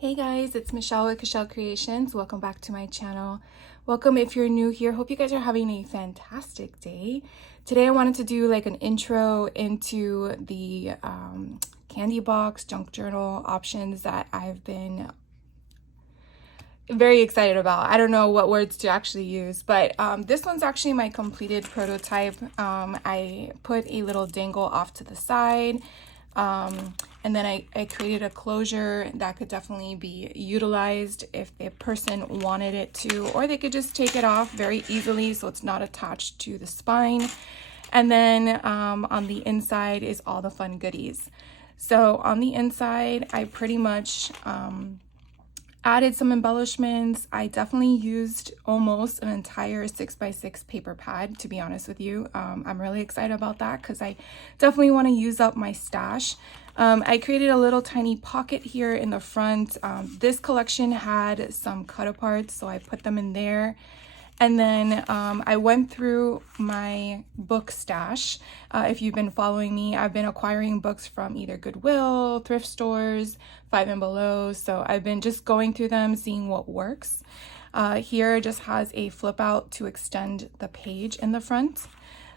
Hey guys, it's Michelle with Michelle Creations. Welcome back to my channel. Welcome if you're new here. Hope you guys are having a fantastic day. Today I wanted to do like an intro into the candy box junk journal options that I've been very excited about. I don't know what words to actually use, but this one's actually my completed prototype. I put a little dangle off to the side. And then I created a closure that could definitely be utilized if a person wanted it to, or they could just take it off very easily so it's not attached to the spine. And then on the inside is all the fun goodies. So on the inside, I pretty much added some embellishments. I definitely used almost an entire 6x6 paper pad, to be honest with you. I'm really excited about that because I definitely want to use up my stash. I created a little tiny pocket here in the front. This collection had some cut aparts, so I put them in there. And then I went through my book stash. If you've been following me, I've been acquiring books from either Goodwill, thrift stores, 5 and Below. So I've been just going through them, seeing what works. Here just has a flip out to extend the page in the front.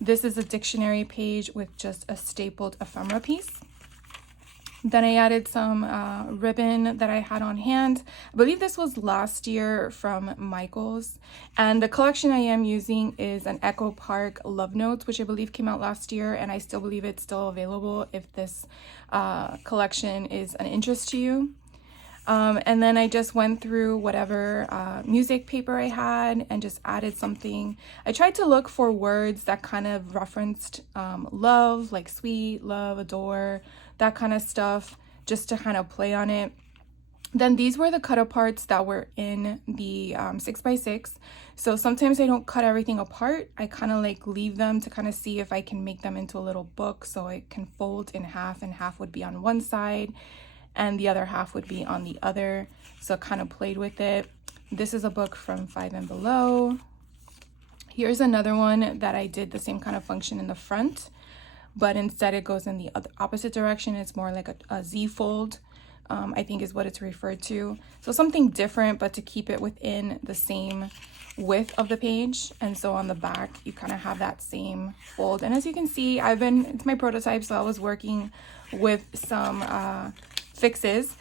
This is a dictionary page with just a stapled ephemera piece. Then I added some ribbon that I had on hand. I believe this was last year from Michael's. And the collection I am using is an Echo Park Love Notes, which I believe came out last year. And I still believe it's still available if this collection is an interest to you. And then I just went through whatever music paper I had and just added something. I tried to look for words that kind of referenced love, like sweet, love, adore, that kind of stuff, just to kind of play on it. Then these were the cut aparts that were in the 6x6. So sometimes I don't cut everything apart. I kind of like leave them to kind of see if I can make them into a little book so it can fold in half, and half would be on one side and the other half would be on the other. So kind of played with it. This is a book from 5 and Below. Here's another one that I did the same kind of function in the front, but instead it goes in the opposite direction. It's more like a Z fold, I think is what it's referred to. So something different, but to keep it within the same width of the page. And so on the back, you kind of have that same fold. And as you can see, it's my prototype, so I was working with some fixes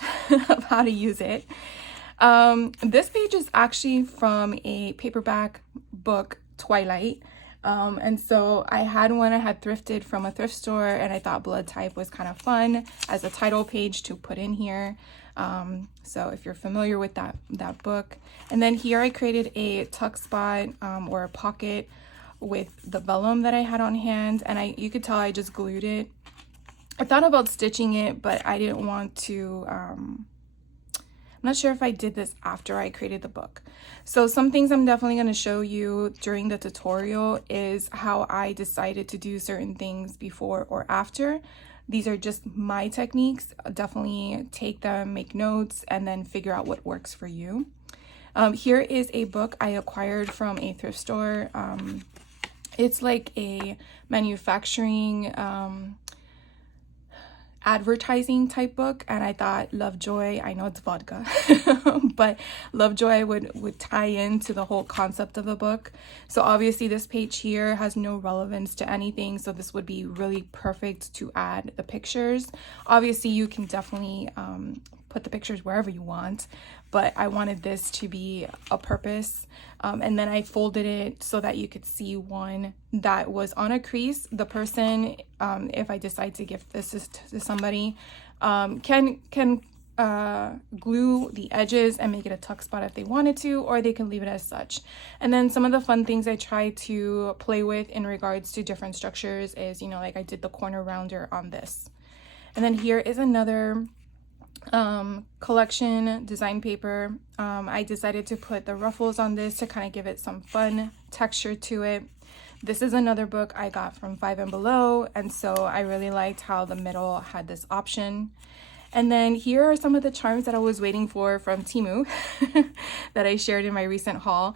of how to use it. This page is actually from a paperback book, Twilight. And so I had one I had thrifted from a thrift store, and I thought blood type was kind of fun as a title page to put in here. So if you're familiar with that book. And then here I created a tuck spot or a pocket with the vellum that I had on hand, and you could tell I just glued it. I thought about stitching it, but I didn't want to, I'm not sure if I did this after I created the book. So some things I'm definitely going to show you during the tutorial is how I decided to do certain things before or after. These are just my techniques. Definitely take them, make notes, and then figure out what works for you. Here is a book I acquired from a thrift store. It's like a manufacturing advertising type book, and I thought Lovejoy, I know it's vodka, but Lovejoy would tie into the whole concept of the book. So obviously this page here has no relevance to anything, so this would be really perfect to add the pictures. Obviously you can definitely put the pictures wherever you want, but I wanted this to be a purpose. And then I folded it so that you could see one that was on a crease. The person, if I decide to give this to somebody, can glue the edges and make it a tuck spot if they wanted to, or they can leave it as such. And then some of the fun things I try to play with in regards to different structures is, like I did the corner rounder on this. And then here is another collection design paper. I decided to put the ruffles on this to kind of give it some fun texture to it. This is another book I got from 5 and Below, and so I really liked how the middle had this option. And then here are some of the charms that I was waiting for from Temu that I shared in my recent haul.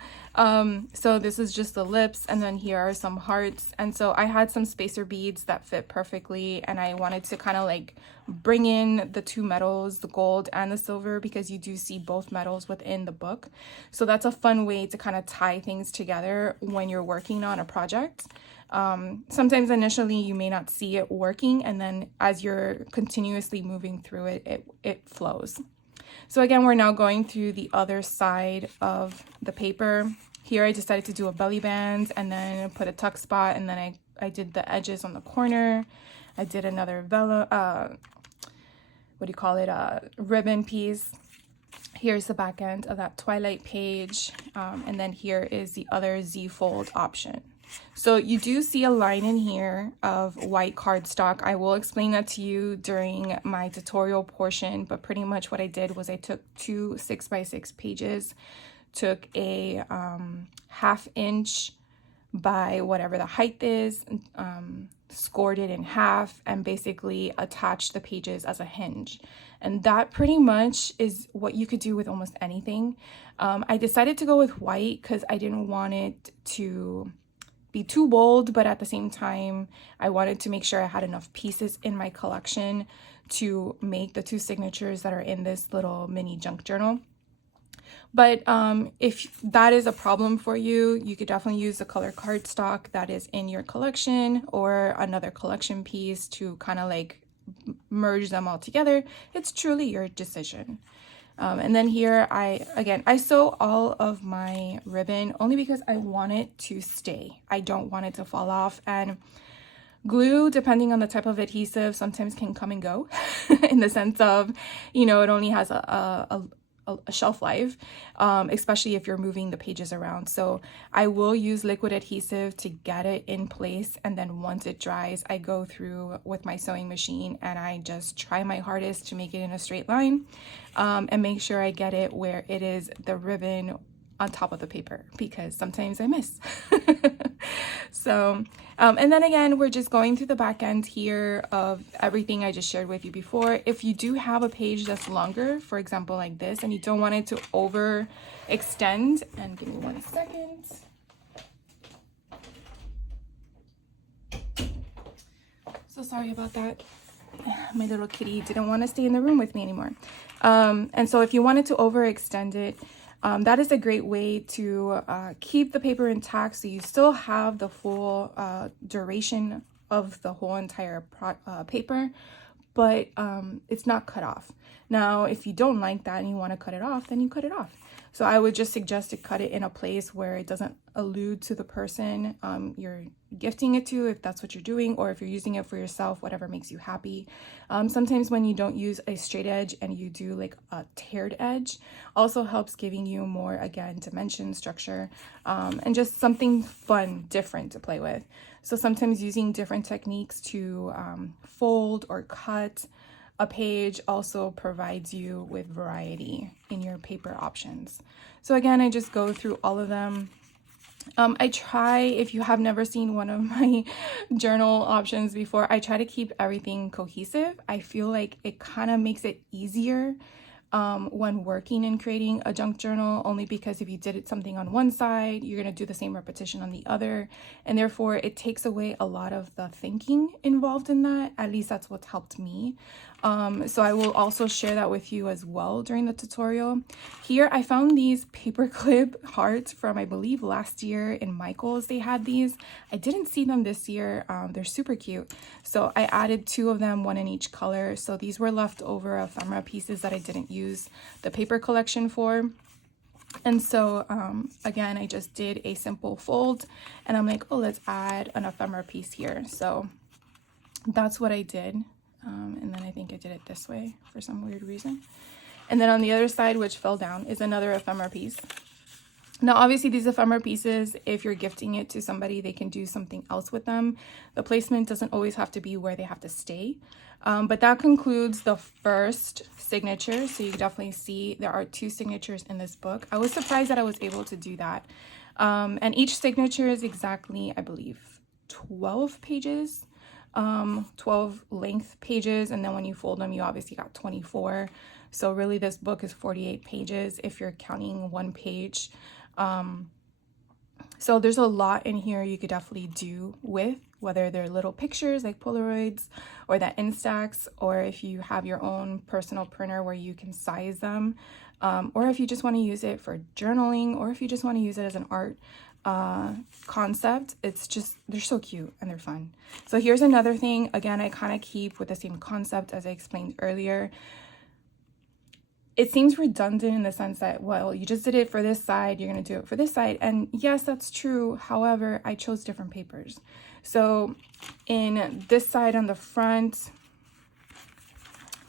So this is just the lips, and then here are some hearts. And so I had some spacer beads that fit perfectly, and I wanted to kind of like bring in the two metals, the gold and the silver, because you do see both metals within the book. So that's a fun way to kind of tie things together when you're working on a project. Sometimes initially you may not see it working, and then as you're continuously moving through it, it flows. So again, we're now going through the other side of the paper. Here I decided to do a belly band and then put a tuck spot, and then I did the edges on the corner. I did another ribbon piece. Here's the back end of that twilight page, and then here is the other Z fold option. So you do see a line in here of white cardstock. I will explain that to you during my tutorial portion, but pretty much what I did was I took two 6x6 pages, took a 1/2 inch by whatever the height is, scored it in half, and basically attached the pages as a hinge. And that pretty much is what you could do with almost anything. I decided to go with white because I didn't want it to be too bold, but at the same time I wanted to make sure I had enough pieces in my collection to make the two signatures that are in this little mini junk journal. But if that is a problem for you, you could definitely use the color cardstock that is in your collection or another collection piece to kind of like merge them all together. It's truly your decision. And then here I sew all of my ribbon only because I want it to stay. I don't want it to fall off, and glue, depending on the type of adhesive, sometimes can come and go in the sense of, you know, it only has a shelf life, especially if you're moving the pages around. So I will use liquid adhesive to get it in place, and then once it dries, I go through with my sewing machine and I just try my hardest to make it in a straight line, and make sure I get it where it is the ribbon on top of the paper, because sometimes I miss. So and then again, we're just going through the back end here of everything I just shared with you before. If you do have a page that's longer, for example like this, and you don't want it to overextend, and give me 1 second. So sorry about that. My little kitty didn't want to stay in the room with me anymore. And so if you wanted to overextend it, that is a great way to keep the paper intact, so you still have the full duration of the whole entire paper, but it's not cut off. Now, if you don't like that and you want to cut it off, then you cut it off. So I would just suggest to cut it in a place where it doesn't allude to the person you're gifting it to, if that's what you're doing, or if you're using it for yourself, whatever makes you happy. Sometimes when you don't use a straight edge and you do like a tiered edge, also helps giving you more, again, dimension, structure, and just something fun, different to play with. So sometimes using different techniques to fold or cut a page also provides you with variety in your paper options. So again, I just go through all of them. I try, if you have never seen one of my journal options before, I try to keep everything cohesive. I feel like it kind of makes it easier when working and creating a junk journal, only because if you did something on one side, you're going to do the same repetition on the other, and therefore it takes away a lot of the thinking involved in that. At least that's what's helped me. So I will also share that with you as well during the tutorial. Here I found these paperclip hearts from, I believe, last year in Michael's. They had these. I didn't see them this year. They're super cute. So I added 2 of them, 1 in each color. So these were leftover ephemera pieces that I didn't use the paper collection for. And so again, I just did a simple fold, and I'm like, oh, let's add an ephemera piece here. So that's what I did. And then I think I did it this way for some weird reason. And then on the other side, which fell down, is another ephemera piece. Now, obviously, these ephemera pieces, if you're gifting it to somebody, they can do something else with them. The placement doesn't always have to be where they have to stay. But that concludes the first signature. So you can definitely see there are 2 signatures in this book. I was surprised that I was able to do that. And each signature is exactly, I believe, 12 pages. 12 length pages, and then when you fold them, you obviously got 24. So really this book is 48 pages if you're counting one page. So there's a lot in here you could definitely do with, whether they're little pictures like Polaroids or that Instax, or if you have your own personal printer where you can size them, or if you just want to use it for journaling, or if you just want to use it as an art concept. It's just, they're so cute and they're fun. So here's another thing. Again, I kind of keep with the same concept as I explained earlier. It seems redundant in the sense that, well, you just did it for this side, you're going to do it for this side. And yes, that's true. However, I chose different papers. So in this side on the front,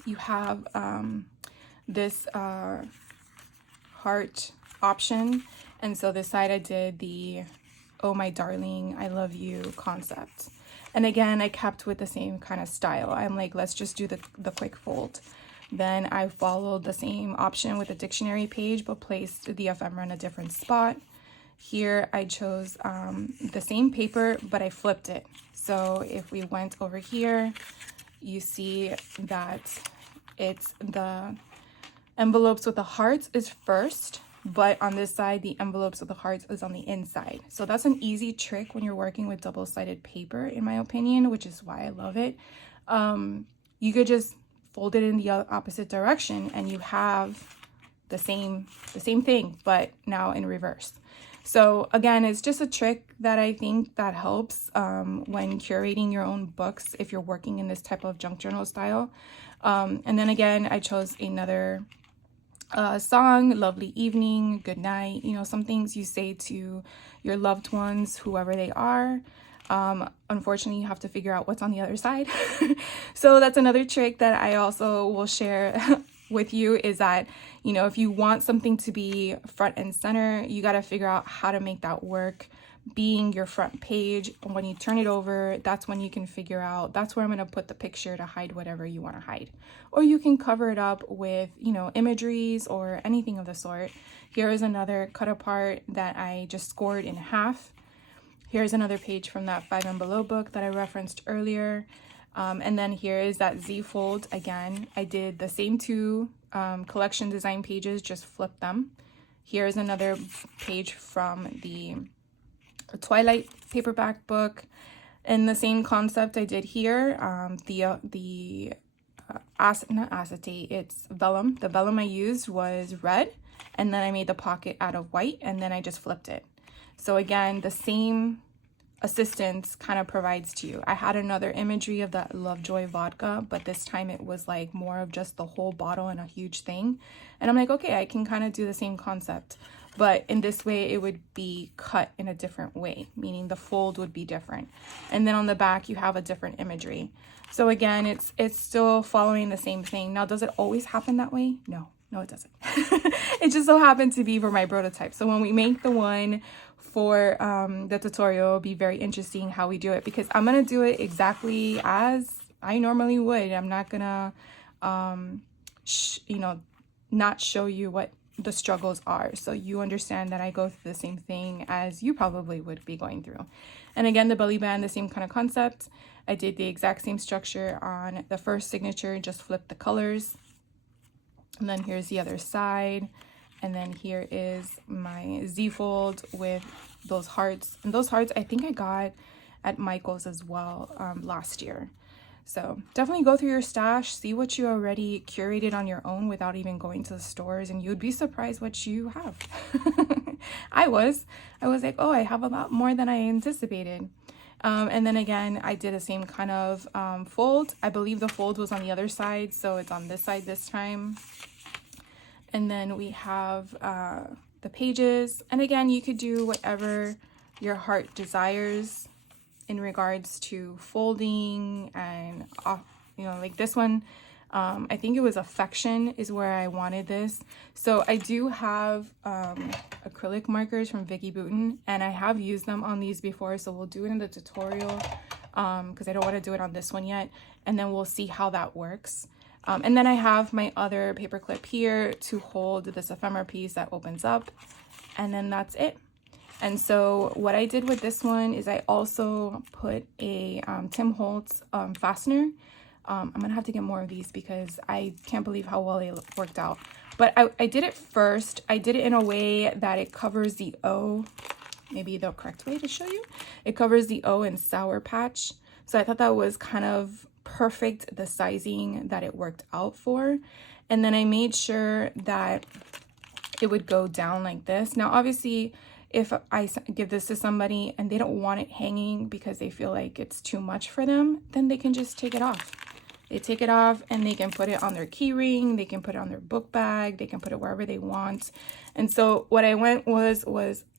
you have this heart option. And so this side I did the, oh my darling, I love you concept. And again, I kept with the same kind of style. I'm like, let's just do the quick fold. Then I followed the same option with the dictionary page, but placed the ephemera in a different spot. Here I chose the same paper, but I flipped it. So if we went over here, you see that it's the envelopes with the hearts is first, but on this side, the envelopes with the hearts is on the inside. So that's an easy trick when you're working with double-sided paper, in my opinion, which is why I love it. You could just fold it in the opposite direction and you have the same thing, but now in reverse. So again, it's just a trick that I think that helps when curating your own books if you're working in this type of junk journal style. And then again, I chose another song, lovely evening, good night, you know, some things you say to your loved ones, whoever they are. Unfortunately, you have to figure out what's on the other side. So that's another trick that I also will share with you, is that, you know, if you want something to be front and center, you got to figure out how to make that work being your front page. And when you turn it over, that's when you can figure out, that's where I'm going to put the picture to hide whatever you want to hide. Or you can cover it up with, you know, imageries or anything of the sort. Here is another cut apart that I just scored in half. Here's another page from that 5 and Below book that I referenced earlier. And then here is that Z fold. Again, I did the same two collection design pages, just flipped them. Here's another page from the Twilight paperback book. And the same concept I did here. Not acetate, it's vellum. The vellum I used was red. And then I made the pocket out of white. And then I just flipped it. So again, the same assistance kind of provides to you. I had another imagery of that Lovejoy vodka, but this time it was like more of just the whole bottle and a huge thing. And I'm like, okay, I can kind of do the same concept, but in this way it would be cut in a different way, meaning the fold would be different. And then on the back you have a different imagery. So again, it's still following the same thing. Now, does it always happen that way? No, it doesn't. It just so happened to be for my prototype. So when we make the one for the tutorial, it'll be very interesting how we do it, because I'm going to do it exactly as I normally would. I'm not going to, not show you what the struggles are. So you understand that I go through the same thing as you probably would be going through. And again, the belly band, the same kind of concept. I did the exact same structure on the first signature, just flipped the colors. And then here's the other side. And then here is my Z fold with those hearts. And those hearts I think I got at Michael's as well last year. So definitely go through your stash, see what you already curated on your own without even going to the stores, and you'd be surprised what you have. I was like, oh, I have a lot more than I anticipated. And then again, I did the same kind of fold. I believe the fold was on the other side, so it's on this side this time. And then we have the pages. And again, you could do whatever your heart desires in regards to folding and, like this one, I think it was affection is where I wanted this. So I do have acrylic markers from Vicky Boutin, and I have used them on these before. So we'll do it in the tutorial because I don't want to do it on this one yet. And then we'll see how that works. And then I have my other paper clip here to hold this ephemera piece that opens up. And then that's it. And so what I did with this one is I also put a Tim Holtz fastener. I'm gonna have to get more of these because I can't believe how well they worked out. But I did it first. I did it in a way that it covers the O, maybe the correct way to show you. It covers the O in Sour Patch. So I thought that was kind of perfect, the sizing that it worked out for. And then I made sure that it would go down like this. Now, obviously, if I give this to somebody and they don't want it hanging because they feel like it's too much for them, then they can just take it off. They take it off and they can put it on their key ring, they can put it on their book bag, they can put it wherever they want. And so what I went was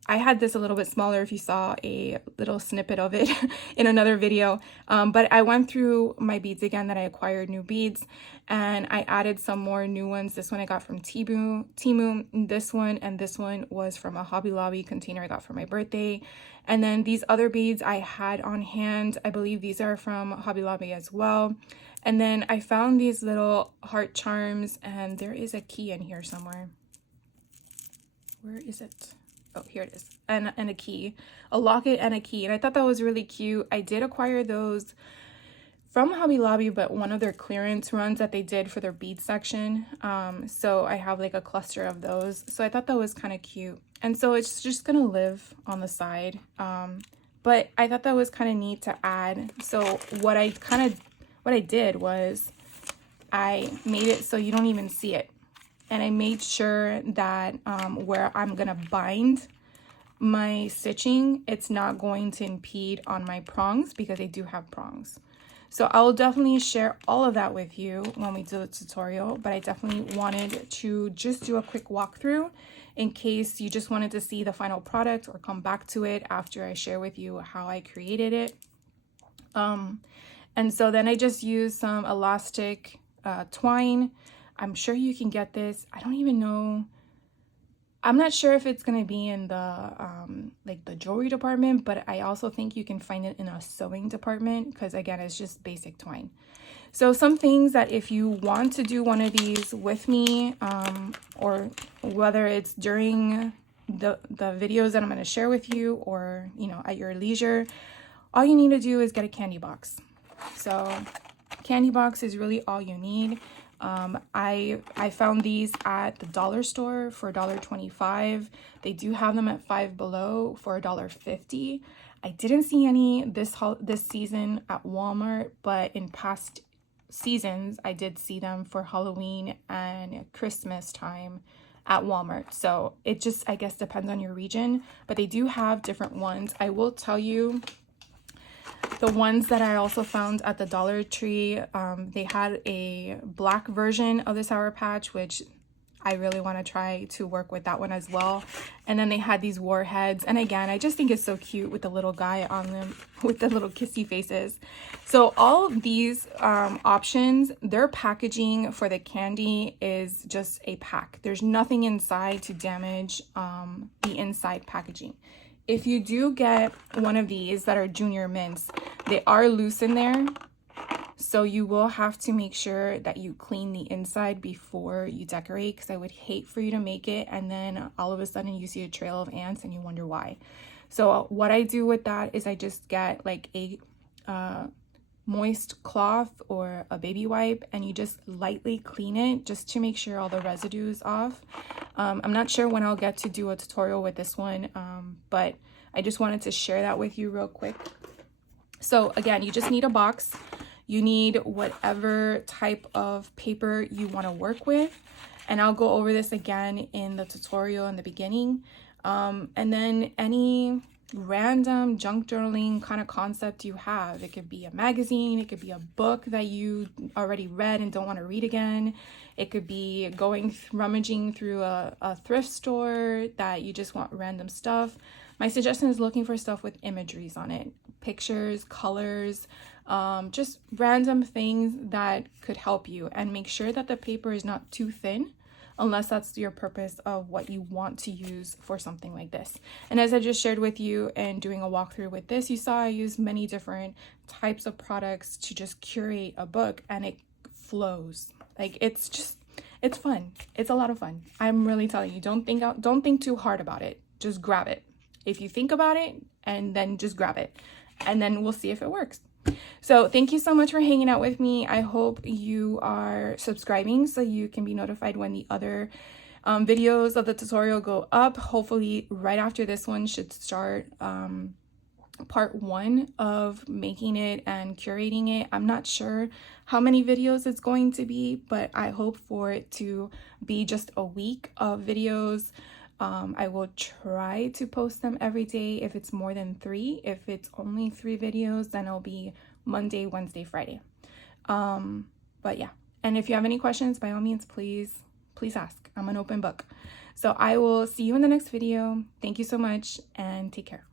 I had this a little bit smaller if you saw a little snippet of it in another video. But I went through my beads again that I acquired new beads, and I added some more new ones. This one I got from Temu, this one was from a Hobby Lobby container I got for my birthday. And then these other beads I had on hand. I believe these are from Hobby Lobby as well. And then I found these little heart charms, and there is a key in here somewhere. Where is it? Oh, here it is. And a key, a locket and a key. And I thought that was really cute. I did acquire those from Hobby Lobby, but one of their clearance runs that they did for their bead section. So I have like a cluster of those. So I thought that was kind of cute. And so it's just gonna live on the side. But I thought that was kind of neat to add. So what I did was I made it so you don't even see it. And I made sure that where I'm gonna bind my stitching, it's not going to impede on my prongs because I do have prongs. So I'll definitely share all of that with you when we do the tutorial, but I definitely wanted to just do a quick walkthrough in case you just wanted to see the final product or come back to it after I share with you how I created it. And so then I just used some elastic twine. I'm sure you can get this. I don't even know. I'm not sure if it's gonna be in the like the jewelry department, but I also think you can find it in a sewing department because again, it's just basic twine. So some things that if you want to do one of these with me, or whether it's during the videos that I'm gonna share with you or, you know, at your leisure, all you need to do is get a candy box. So candy box is really all you need. I found these at the dollar store for $1.25. They do have them at Five Below for $1.50. I didn't see any this season at Walmart, but in past seasons I did see them for Halloween and Christmas time at Walmart. So it just, I guess, depends on your region, but they do have different ones. I will tell you, the ones that I also found at the Dollar Tree, they had a black version of the Sour Patch, which I really want to try to work with that one as well. And then they had these warheads. And again, I just think it's so cute with the little guy on them with the little kissy faces. So all of these options, their packaging for the candy is just a pack. There's nothing inside to damage the inside packaging. If you do get one of these that are junior mints, they are loose in there. So you will have to make sure that you clean the inside before you decorate, because I would hate for you to make it and then all of a sudden you see a trail of ants and you wonder why. So what I do with that is I just get like a moist cloth or a baby wipe and you just lightly clean it just to make sure all the residue is off. I'm not sure when I'll get to do a tutorial with this one, but I just wanted to share that with you real quick. So again, you just need a box. You need whatever type of paper you want to work with. And I'll go over this again in the tutorial in the beginning. And then any random junk journaling kind of concept you have. It could be a magazine, it could be a book that you already read and don't want to read again. It could be rummaging through a thrift store that you just want random stuff. My suggestion is looking for stuff with imageries on it, pictures, colors, just random things that could help you, and make sure that the paper is not too thin unless that's your purpose of what you want to use for something like this. And as I just shared with you and doing a walkthrough with this, you saw I used many different types of products to just curate a book, and it flows. Like it's fun. It's a lot of fun. I'm really telling you, don't think too hard about it. Just grab it. if you think about it, and then just grab it, and then we'll see if it works. So thank you so much for hanging out with me. I hope you are subscribing so you can be notified when the other videos of the tutorial go up. Hopefully right after this one should start part 1 of making it and curating it. I'm not sure how many videos it's going to be, but I hope for it to be just a week of videos. I will try to post them every day if it's more than 3. If it's only 3 videos, then it'll be Monday, Wednesday, Friday. But yeah, and if you have any questions, by all means, please ask. I'm an open book. So I will see you in the next video. Thank you so much and take care.